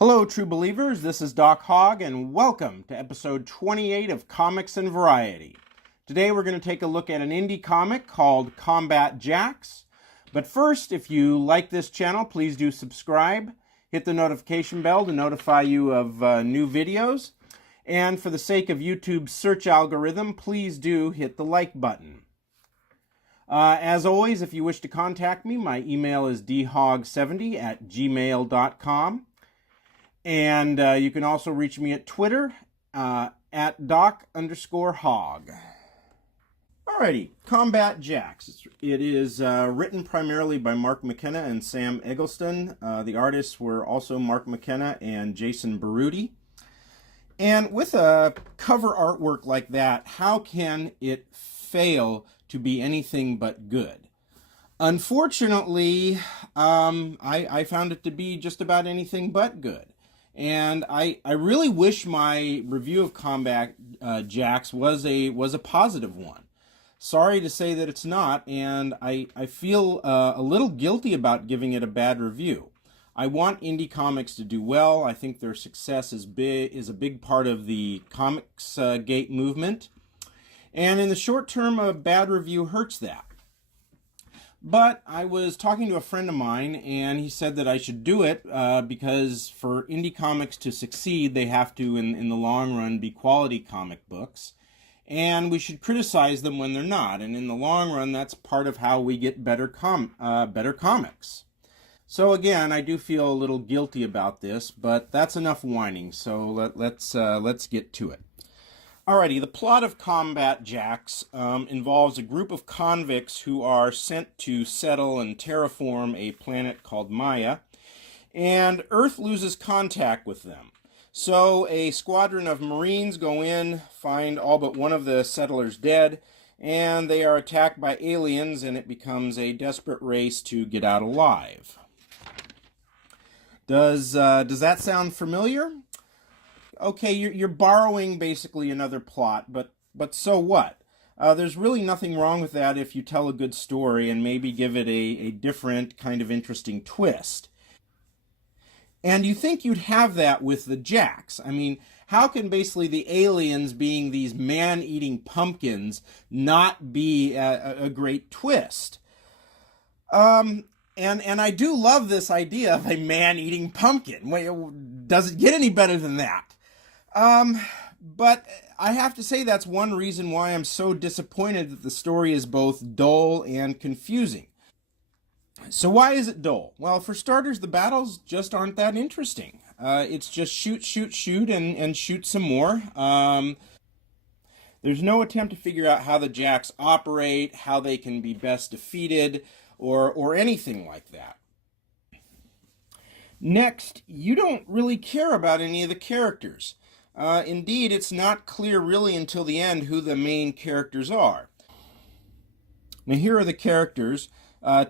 Hello, true believers. This is Doc Hogg, and welcome to episode 28 of Comics and Variety. Today we're going to take a look at an indie comic called Combat Jacks. But first, if you like this channel, please do subscribe. Hit the notification bell to notify you of new videos. And for the sake of YouTube's search algorithm, please do hit the like button. As always, if you wish to contact me, my email is dhog70@gmail.com. And you can also reach me at Twitter at doc_hog. Alrighty, Combat Jacks. It is written primarily by Mark McKenna and Sam Eggleston. The artists were also Mark McKenna and Jason Baruti. And with a cover artwork like that, how can it fail to be anything but good? Unfortunately, I found it to be just about anything but good. And I really wish my review of Combat Jacks was a positive one. Sorry to say that it's not, and I feel a little guilty about giving it a bad review. I want indie comics to do well. I think their success is a big part of the Comics Gate movement. And in the short term, a bad review hurts that. But I was talking to a friend of mine, and he said that I should do it because for indie comics to succeed, they have to, in the long run, be quality comic books. And we should criticize them when they're not. And in the long run, that's part of how we get better comics. So again, I do feel a little guilty about this, but that's enough whining. So let's get to it. Alrighty, the plot of Combat Jacks involves a group of convicts who are sent to settle and terraform a planet called Maya, and Earth loses contact with them. So a squadron of Marines go in, find all but one of the settlers dead, and they are attacked by aliens, and it becomes a desperate race to get out alive. Does that sound familiar? Okay, you're borrowing basically another plot, but so what? There's really nothing wrong with that if you tell a good story and maybe give it a different kind of interesting twist. And you think you'd have that with the Jacks. I mean, how can basically the aliens being these man-eating pumpkins not be a great twist? And I do love this idea of a man-eating pumpkin. Wait, does it get any better than that? But I have to say that's one reason why I'm so disappointed that the story is both dull and confusing. So why is it dull? Well, for starters, the battles just aren't that interesting. It's just shoot, shoot, shoot, and shoot some more. There's no attempt to figure out how the Jacks operate, how they can be best defeated, or anything like that. Next, you don't really care about any of the characters. Indeed, it's not clear really until the end who the main characters are. Now, here are the characters.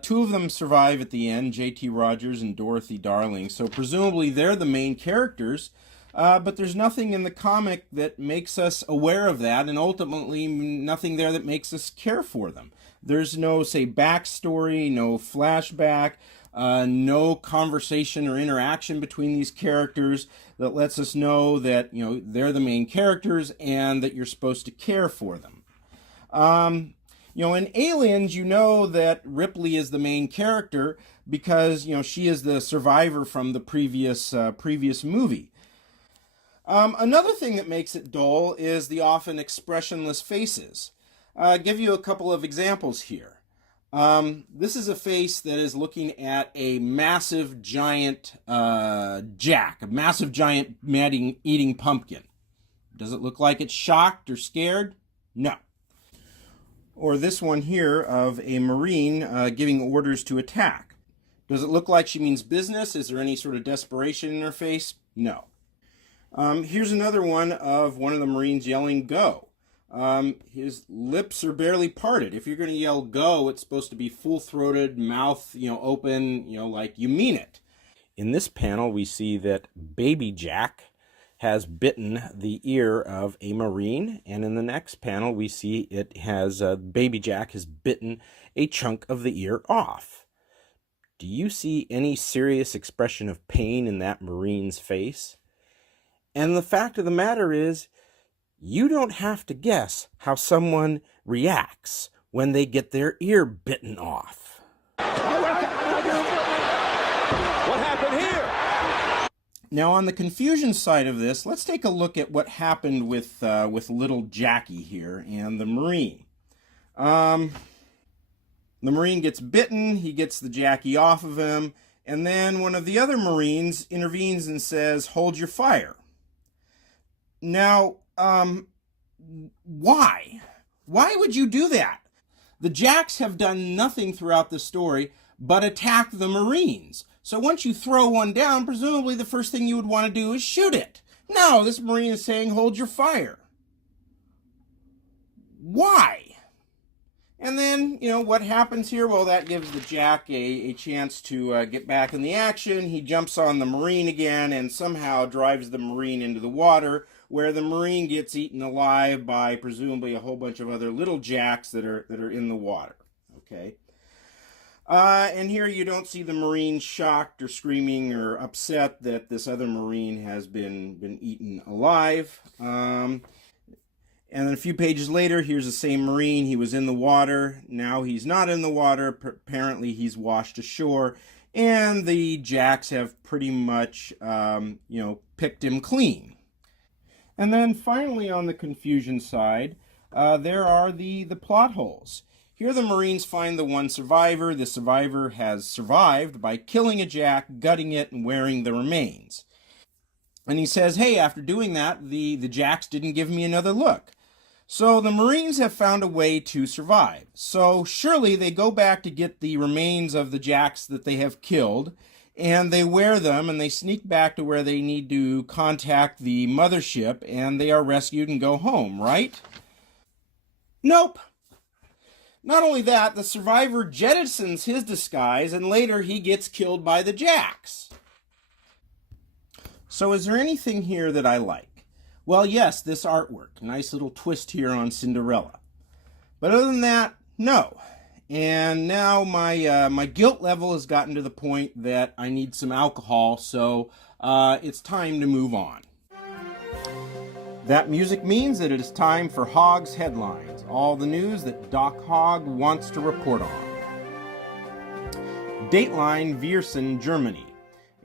Two of them survive at the end, J.T. Rogers and Dorothy Darling, so presumably they're the main characters, but there's nothing in the comic that makes us aware of that, and ultimately nothing there that makes us care for them. There's no, say, backstory, no flashback, no conversation or interaction between these characters that lets us know that, they're the main characters and that you're supposed to care for them. In Aliens, you know that Ripley is the main character because, she is the survivor from the previous movie. Another thing that makes it dull is the often expressionless faces. I'll give you a couple of examples here. This is a face that is looking at a massive giant jack, a massive giant man-eating pumpkin. Does it look like it's shocked or scared? No. Or this one here of a Marine giving orders to attack. Does it look like she means business? Is there any sort of desperation in her face? No. Here's another one of one of the Marines yelling, "Go." His lips are barely parted. If you're going to yell "go," it's supposed to be full-throated, mouth, open, like you mean it. In this panel, we see that Baby Jack has bitten the ear of a Marine, and in the next panel, we see it has Baby Jack has bitten a chunk of the ear off. Do you see any serious expression of pain in that Marine's face? And the fact of the matter is, you don't have to guess how someone reacts when they get their ear bitten off. What happened here? Now, on the confusion side of this, let's take a look at what happened with little Jackie here and the Marine. The Marine gets bitten, he gets the Jackie off of him, and then one of the other Marines intervenes and says, "Hold your fire." Now, why? Why would you do that? The Jacks have done nothing throughout the story but attack the Marines. So once you throw one down, presumably the first thing you would want to do is shoot it. No, this Marine is saying, "Hold your fire." Why? And then, what happens here? Well, that gives the Jack a chance to get back in the action. He jumps on the Marine again and somehow drives the Marine into the water, where the Marine gets eaten alive by presumably a whole bunch of other little Jacks that are in the water. Okay. And here you don't see the Marine shocked or screaming or upset that this other Marine has been eaten alive. And then a few pages later, here's the same Marine. He was in the water. Now he's not in the water. Apparently he's washed ashore. And the Jacks have pretty much, picked him clean. And then finally on the confusion side, there are the plot holes. Here the Marines find the one survivor. The survivor has survived by killing a Jack, gutting it, and wearing the remains. And he says, "Hey, after doing that, the Jacks didn't give me another look." So the Marines have found a way to survive. So surely they go back to get the remains of the Jacks that they have killed, and they wear them, and they sneak back to where they need to contact the mothership, and they are rescued and go home, right? Nope. Not only that, the survivor jettisons his disguise, and later he gets killed by the Jacks. So is there anything here that I like? Well, yes, this artwork. Nice little twist here on Cinderella. But other than that, no. And now my guilt level has gotten to the point that I need some alcohol, so it's time to move on. That music means that it is time for Hogg's Headlines, all the news that Doc Hogg wants to report on. Dateline Viersen, Germany.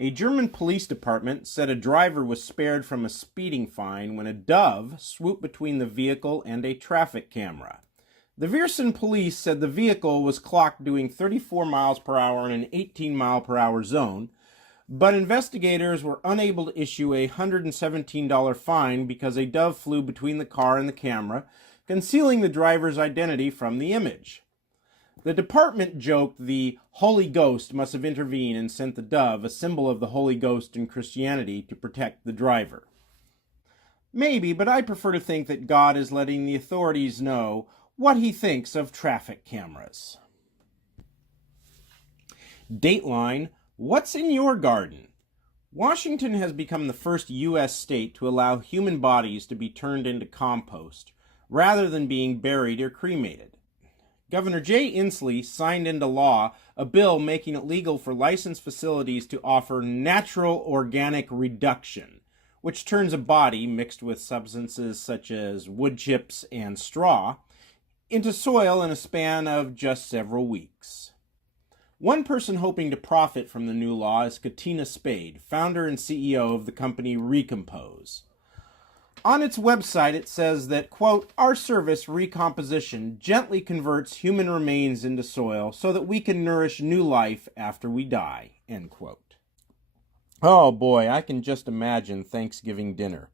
A German police department said a driver was spared from a speeding fine when a dove swooped between the vehicle and a traffic camera. The Viersen police said the vehicle was clocked doing 34 miles per hour in an 18 mile per hour zone, but investigators were unable to issue a $117 fine because a dove flew between the car and the camera, concealing the driver's identity from the image. The department joked the Holy Ghost must have intervened and sent the dove, a symbol of the Holy Ghost in Christianity, to protect the driver. Maybe, but I prefer to think that God is letting the authorities know what he thinks of traffic cameras. Dateline, what's in your garden? Washington has become the first U.S. state to allow human bodies to be turned into compost, rather than being buried or cremated. Governor Jay Inslee signed into law a bill making it legal for licensed facilities to offer natural organic reduction, which turns a body mixed with substances such as wood chips and straw into soil in a span of just several weeks. One person hoping to profit from the new law is Katina Spade, founder and CEO of the company Recompose. On its website, it says that, quote, "Our service, Recomposition, gently converts human remains into soil so that we can nourish new life after we die," end quote. Oh boy, I can just imagine Thanksgiving dinner.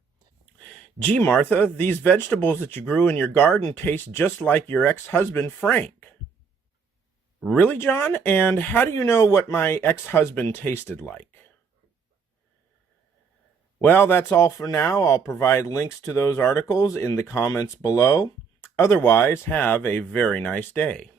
Gee, Martha, these vegetables that you grew in your garden taste just like your ex-husband, Frank. Really, John? And how do you know what my ex-husband tasted like? Well, that's all for now. I'll provide links to those articles in the comments below. Otherwise, have a very nice day.